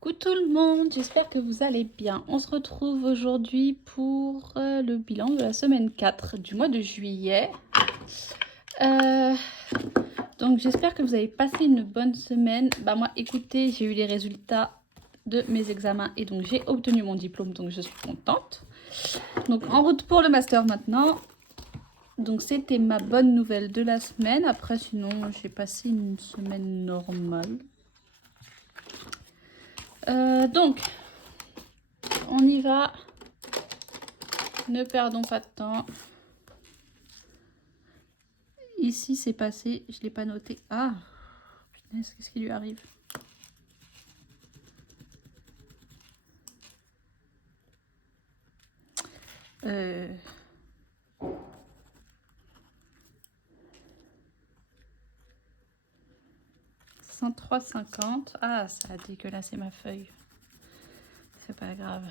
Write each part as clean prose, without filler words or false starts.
Coucou tout le monde, j'espère que vous allez bien. On se retrouve aujourd'hui pour le bilan de la semaine 4 du mois de juillet. Donc j'espère que vous avez passé une bonne semaine. Bah moi écoutez, j'ai eu les résultats de mes examens et donc j'ai obtenu mon diplôme, donc je suis contente. Donc en route pour le master maintenant. Donc c'était ma bonne nouvelle de la semaine. Après sinon j'ai passé une semaine normale. Donc on y va. Ne perdons pas de temps. Ici, c'est passé. Je ne l'ai pas noté. Ah, punaise, qu'est-ce qui lui arrive? Euh... 103,50. Ah, ça a dégueulassé ma feuille. C'est pas grave.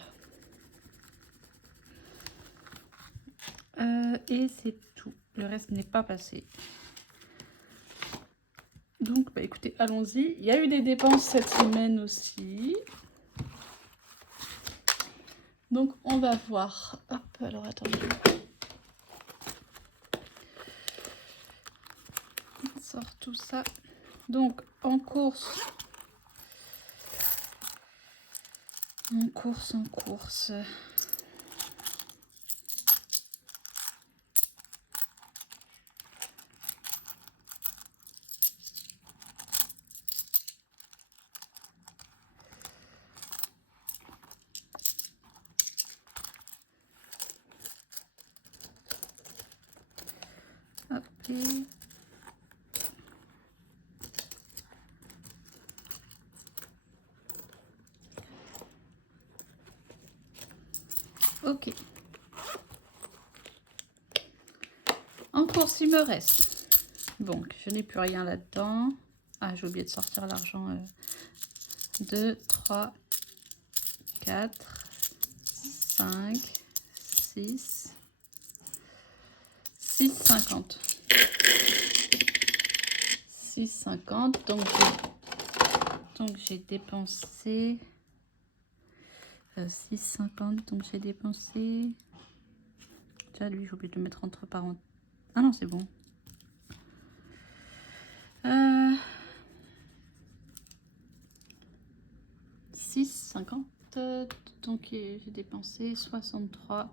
Et c'est tout. Le reste n'est pas passé. Donc, bah écoutez, allons-y. Il y a eu des dépenses cette semaine aussi. Donc, on va voir. Hop, alors attendez. On sort tout ça. Donc, en course. En course. Hop, et... Ok. En course, il me reste. Donc, je n'ai plus rien là-dedans. Ah, j'ai oublié de sortir l'argent. 2, 3, 4, 5, 6, 6,50. 6,50. Donc, j'ai dépensé 6,50. Donc, j'ai dépensé... Tiens, lui, j'ai oublié de le mettre entre parenthèses. Ah non, c'est bon. 6,50. Donc, j'ai dépensé 63,50.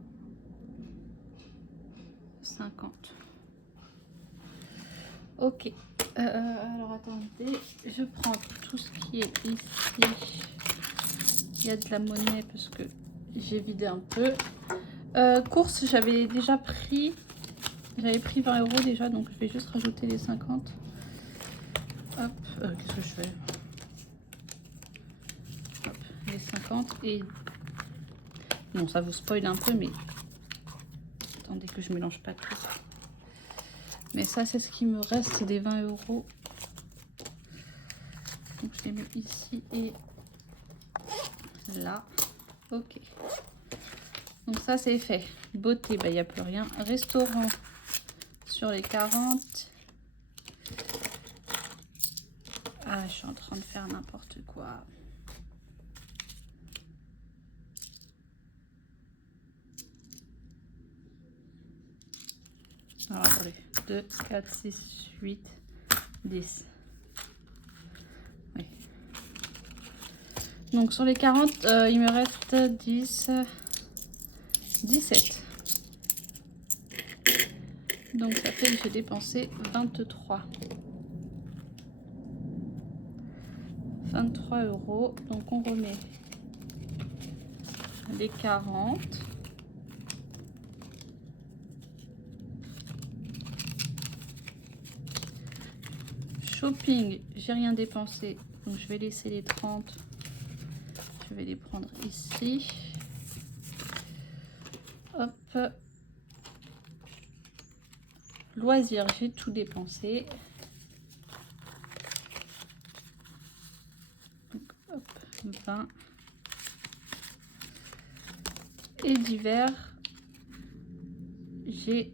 Ok. Alors, attendez. Je prends tout ce qui est ici. Il y a de la monnaie parce que j'ai vidé un peu. Course, j'avais déjà pris... J'avais pris 20 € déjà, donc je vais juste rajouter les 50. Hop, qu'est-ce que je fais? Hop, les 50 et... Non, ça vous spoil un peu, mais... Attendez que je mélange pas tout. Mais ça, c'est ce qui me reste des 20 €. Donc je les mets ici et là. Ok. Donc ça, c'est fait. Beauté, bah, il n'y a plus rien. Restaurant sur les 40. Ah, je suis en train de faire n'importe quoi. Alors, attendez. 2, 4, 6, 8, 10. Oui. Donc, sur les 40, il me reste 10, 17. Donc, ça fait que j'ai dépensé 23. 23 €. Donc, on remet les 40. Shopping, j'ai rien dépensé. Donc, je vais laisser les 30. Je vais les prendre ici. Hop. Loisirs, j'ai tout dépensé. Donc, hop, 20. Et divers, j'ai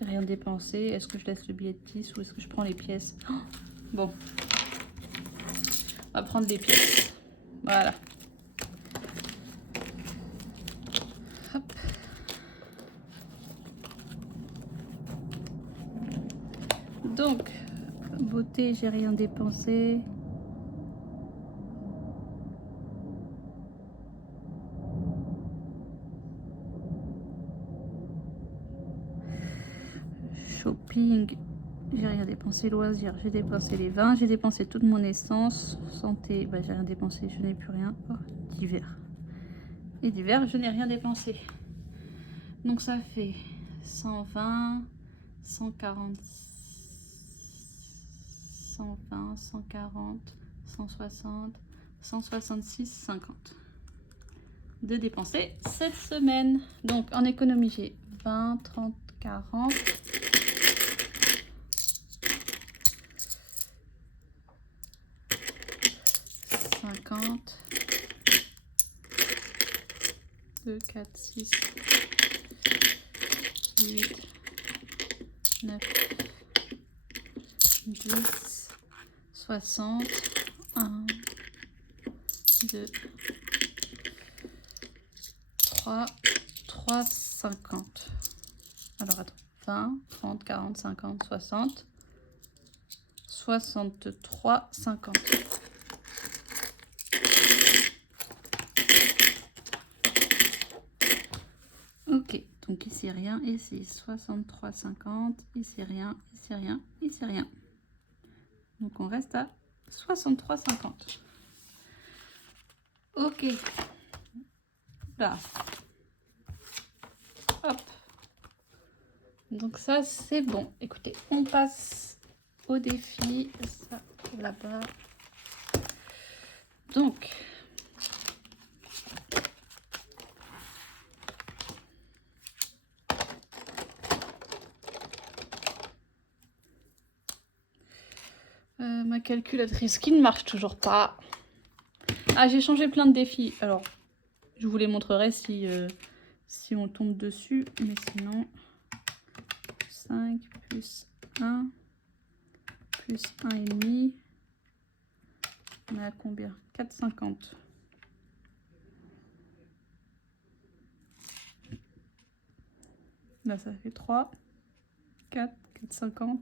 rien dépensé. Est-ce que je laisse le billet de 10 ou est-ce que je prends les pièces? Oh, bon, on va prendre les pièces. Voilà. Hop. Donc, beauté, j'ai rien dépensé. Shopping, j'ai rien dépensé. Loisirs, j'ai dépensé les vins, j'ai dépensé toute mon essence. Santé, bah, j'ai rien dépensé, je n'ai plus rien. Oh, divers. Et divers, je n'ai rien dépensé. Donc ça fait 120, 140, 120, 140, 160, 166, 50 de dépenser cette semaine. Donc en économie, j'ai 20, 30, 40. 50, 2, 4, 6, 8, 9, 10, 60, 1, 2, 3, 3, 50. Alors attends, 20, 30, 40, 50, 60, 63, 50. Ok, donc ici rien, ici 63, 50, ici rien, ici rien, ici rien. Donc on reste à 63, 50. Ok. Là. Hop. Donc ça c'est bon. Écoutez, on passe au défi. Ça là-bas. Donc. Ma calculatrice qui ne marche toujours pas. Ah, j'ai changé plein de défis. Alors, je vous les montrerai si, si on tombe dessus. Mais sinon, 5 plus 1 plus 1,5. On est à combien? 4,50. Là, ça fait 3, 4, 4,50.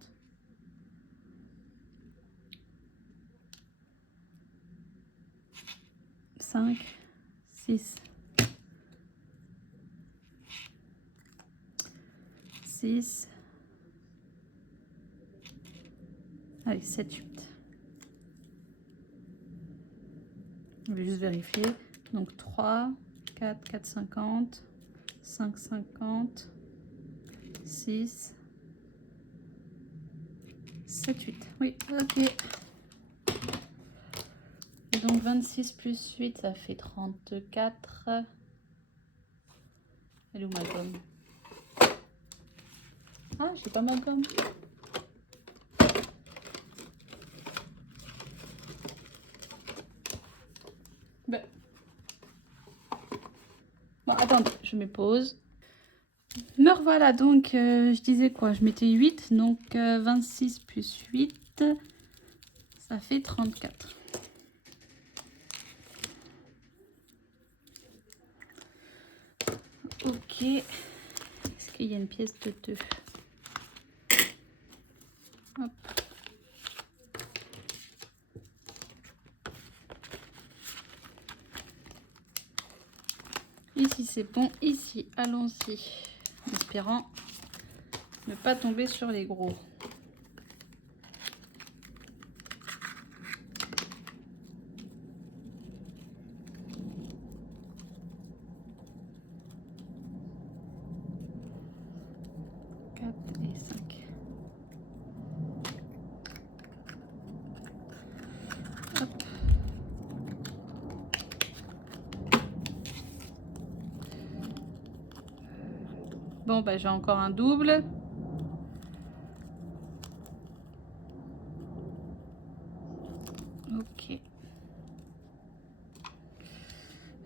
5, 6, 6, allez, 7, 8. Je vais juste vérifier. Donc 3, 4, 4,50, 5,50, 6, 7, 8. Oui, ok. Donc 26 plus 8, ça fait 34. Elle est où ma gomme? Ah, j'ai pas ma gomme. Ben. Bon, attendez, je me pose. Me revoilà, donc je disais quoi? Je mettais 8, donc 26 plus 8, ça fait 34. Ok. Est-ce qu'il y a une pièce de 2? Hop. Ici c'est bon, ici allons-y, en espérant ne pas tomber sur les gros. Et 5. Hop. Bon, bah, j'ai encore un double. Ok.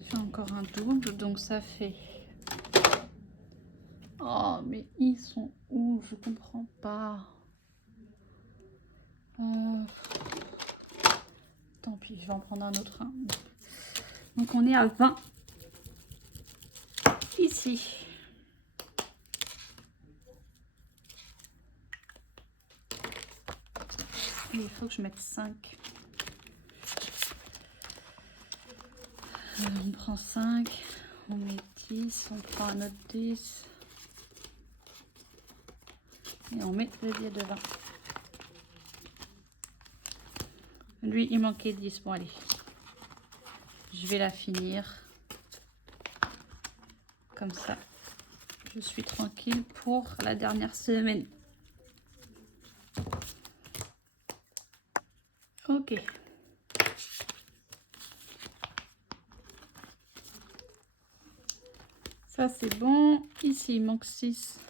J'ai encore un double, donc ça fait... Oh, mais ils sont où? Je comprends pas. Tant pis, je vais en prendre un autre. Donc on est à 20 ici. Et il faut que je mette 5. On prend 5, on met 10, on prend un autre 10. Et on met le billet de 20. Lui, il manquait 10. Bon, allez. Je vais la finir. Comme ça, je suis tranquille pour la dernière semaine. Ok. Ça, c'est bon. Ici, il manque 6.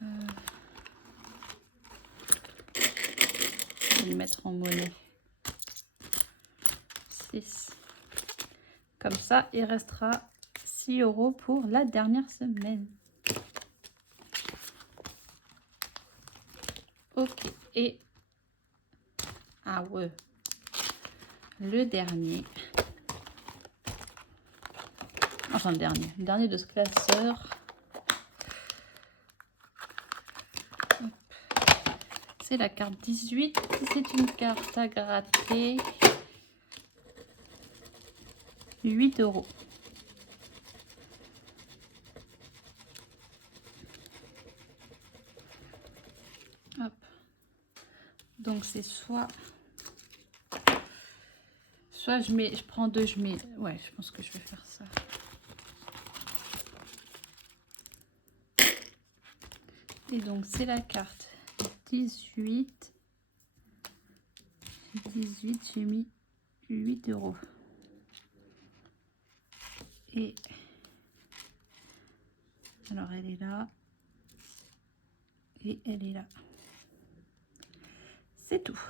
Je vais le mettre en monnaie. 6. Comme ça, il restera 6 € pour la dernière semaine. Ok. Et... ah ouais. Le dernier. Enfin, le dernier de ce classeur. C'est la carte 18. C'est une carte à gratter. 8 €. Hop. Donc c'est soit je prends 2, je mets, ouais, je pense que je vais faire ça. Et donc c'est la carte 18. 18, j'ai mis 8 €. Et alors elle est là. Et elle est là. C'est tout.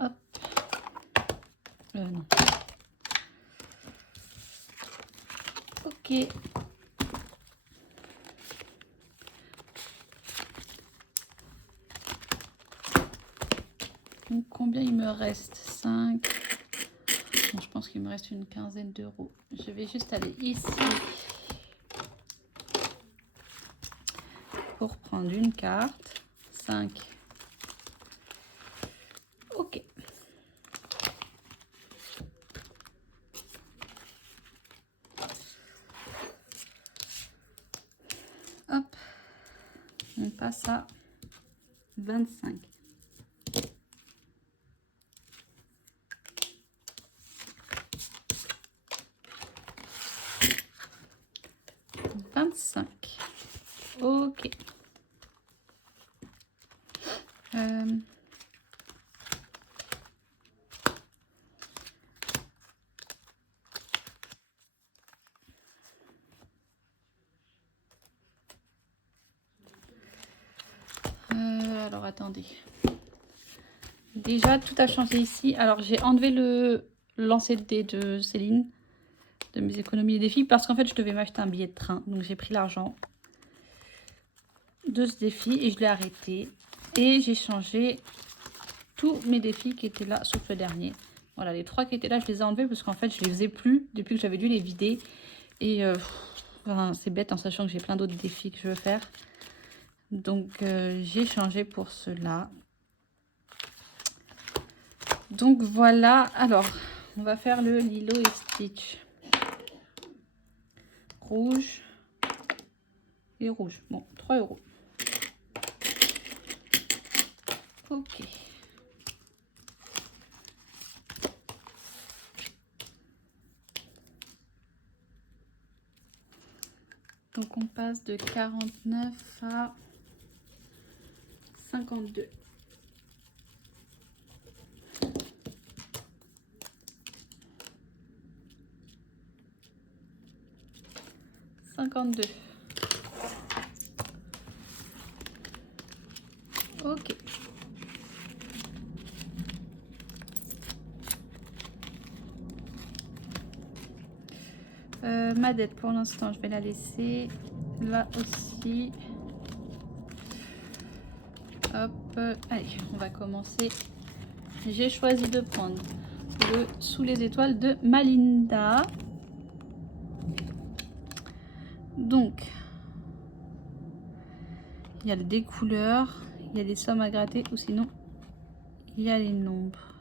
Hop. Non. Ok. Donc combien il me reste? 5. Bon, je pense qu'il me reste une quinzaine d'euros. Je vais juste aller ici pour prendre une carte. 5. Ok. Hop. On passe à 25. 25. Ok. Alors attendez. Déjà tout a changé ici. Alors j'ai enlevé le lancer de dés de Céline, de mes économies et défis, parce qu'en fait je devais m'acheter un billet de train. Donc j'ai pris l'argent de ce défi et je l'ai arrêté. Et j'ai changé tous mes défis qui étaient là, sauf le dernier. Voilà, les 3 qui étaient là, je les ai enlevés parce qu'en fait je les faisais plus depuis que j'avais dû les vider. Et enfin, c'est bête en sachant que j'ai plein d'autres défis que je veux faire. Donc j'ai changé pour cela. Donc voilà, alors on va faire le Lilo et Stitch. Rouge et rouge. Bon, 3 €. Ok. Donc on passe de 49 à 52. 52. Ok. Ma dette pour l'instant je vais la laisser là aussi. Hop. allez, on va commencer. J'ai choisi de prendre le Sous les étoiles de Malinda. Donc, il y a le découleur, il y a les sommes à gratter ou sinon il y a les nombres.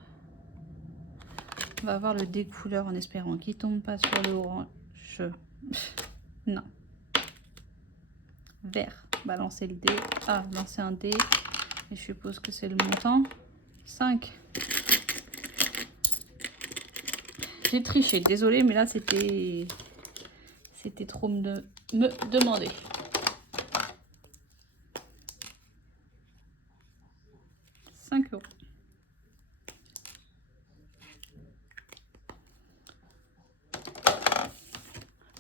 On va voir le découleur en espérant qu'il tombe pas sur le orange. Non. Vert. Balancer le dé. Ah, lancer un dé. Et je suppose que c'est le montant. 5. J'ai triché, désolée, mais là c'était trop me demander. €5.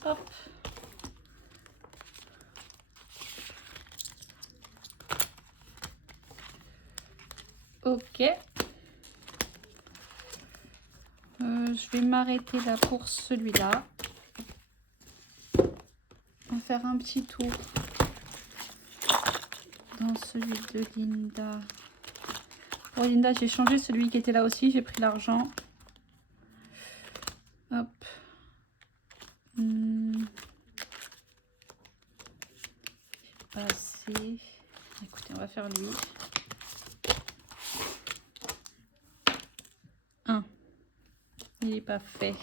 Hop. Ok. Je vais m'arrêter là pour celui-là. On va faire un petit tour dans celui de Linda. Pour Linda, j'ai changé celui qui était là aussi. J'ai pris l'argent. Hop. Pas assez. Écoutez, on va faire lui. 1. Il n'est pas fait.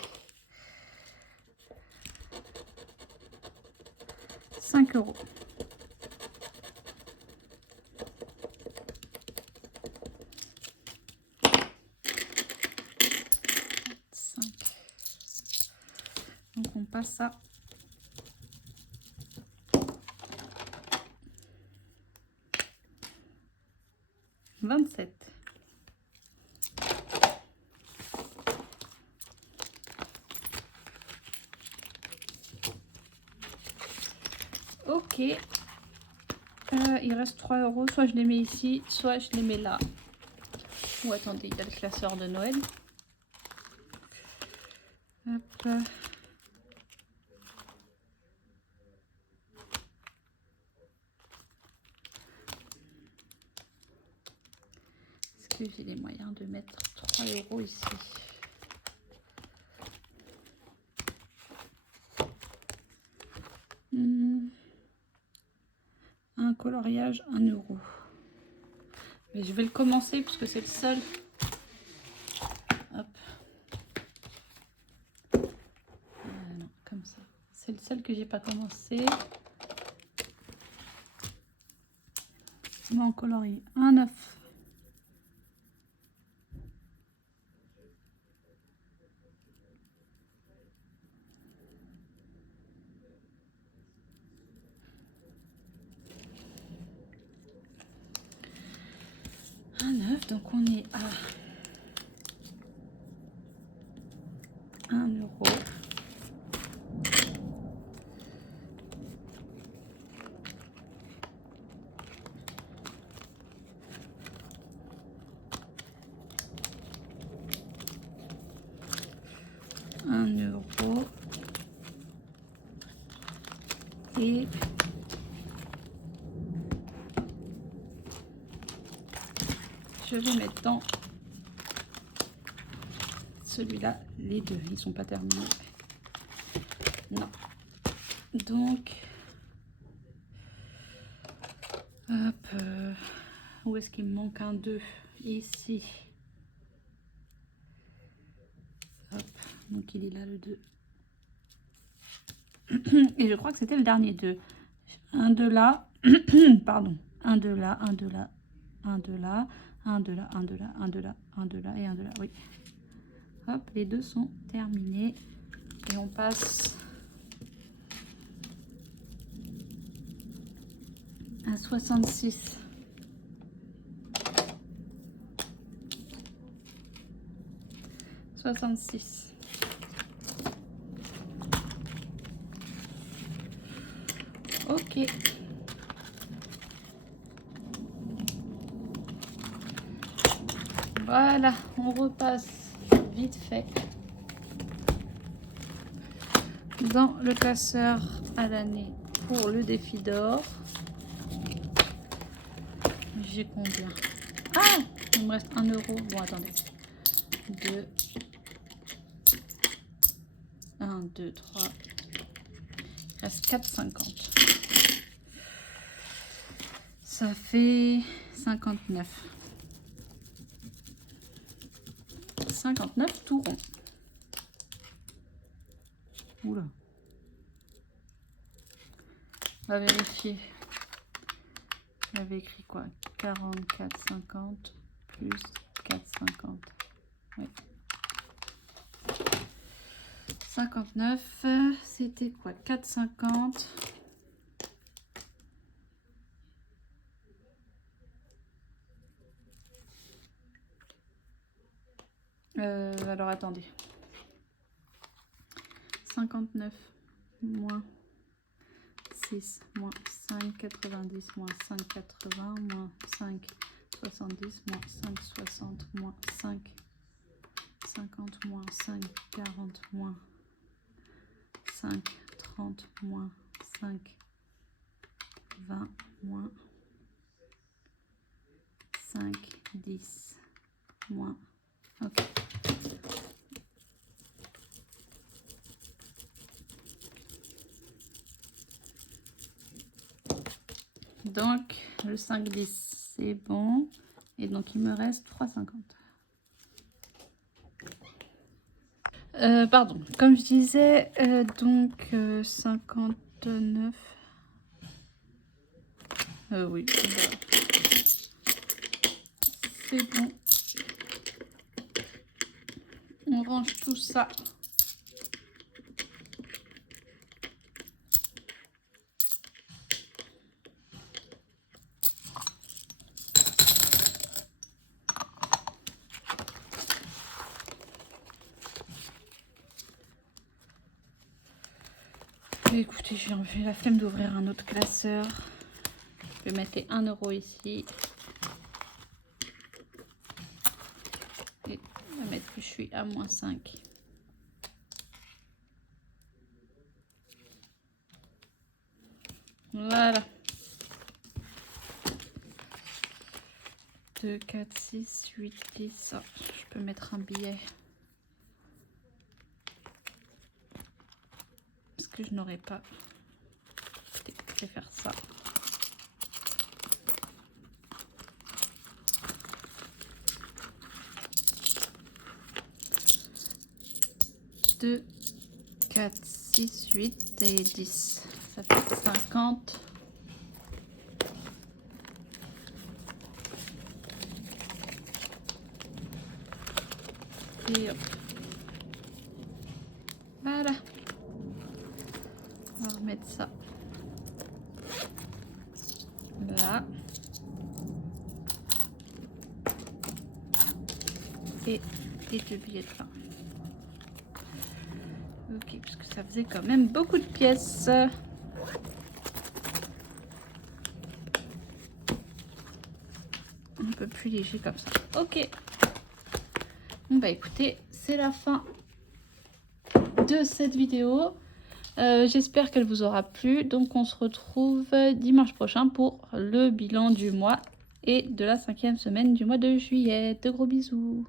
5 €. Donc on passe à 27. Ok. Il reste 3 €. Soit je les mets ici, soit je les mets là. Ou attendez, il y a le classeur de Noël. Hop. Est-ce que j'ai les moyens de mettre 3 € ici? Un coloriage, 1 €. Mais je vais le commencer parce que c'est le seul. Hop. Non, comme ça. C'est le seul que j'ai pas commencé. On va en colorier un 9. Un 9, donc on est à 1 €. Et je vais mettre dans celui-là les deux. Ils sont pas terminés. Non. Donc, hop, où est-ce qu'il me manque un 2? Ici. Hop, donc il est là le 2. Et je crois que c'était le dernier 2. Un 2 là, pardon, un 2 là, un 2 là, un 2 là, un 2 là, un 2 là, un 2 là, un 2 là et un 2 là, oui. Hop, les deux sont terminés. Et on passe à 66. Ok. Voilà, on repasse vite fait dans le classeur à l'année pour le défi d'or. J'ai combien? Ah, il me reste 1 euro. Bon, attendez. 2. 1, 2, 3. Il reste 4,50. Ça fait 59. 59 tout rond. Oula. On va vérifier. J'avais écrit quoi? 44,50 plus 4,50. Oui. 59, c'était quoi? 4,50. Alors attendez. 59 moins 6 moins 5, 90 moins 5, 80 moins 5, 70 moins 5, 60 moins 5, 50 moins 5, 40 moins 5, 30 moins 5, 20 moins 5, 10 moins. Ok. Donc le 5,10 c'est bon. Et donc il me reste 3,50. Pardon, comme je disais, donc 59. Oui, bah, c'est bon. On range tout ça. Écoutez, j'ai la flemme d'ouvrir un autre classeur. Je vais mettre les 1 euro ici. Et on va mettre que je suis à moins 5. Voilà. 2, 4, 6, 8, 10. Oh, je peux mettre un billet. Parce que je n'aurai pas. Écoutez, je vais faire ça. Deux, 4, 6, 8 et 10. Ça fait 50. Et hop. Voilà. On va remettre ça là. Et les deux billets de fin. Ok, parce que ça faisait quand même beaucoup de pièces. Un peu plus léger comme ça. Ok. Bon bah écoutez, c'est la fin de cette vidéo. J'espère qu'elle vous aura plu. Donc on se retrouve dimanche prochain pour le bilan du mois et de la 5e semaine du mois de juillet. De gros bisous.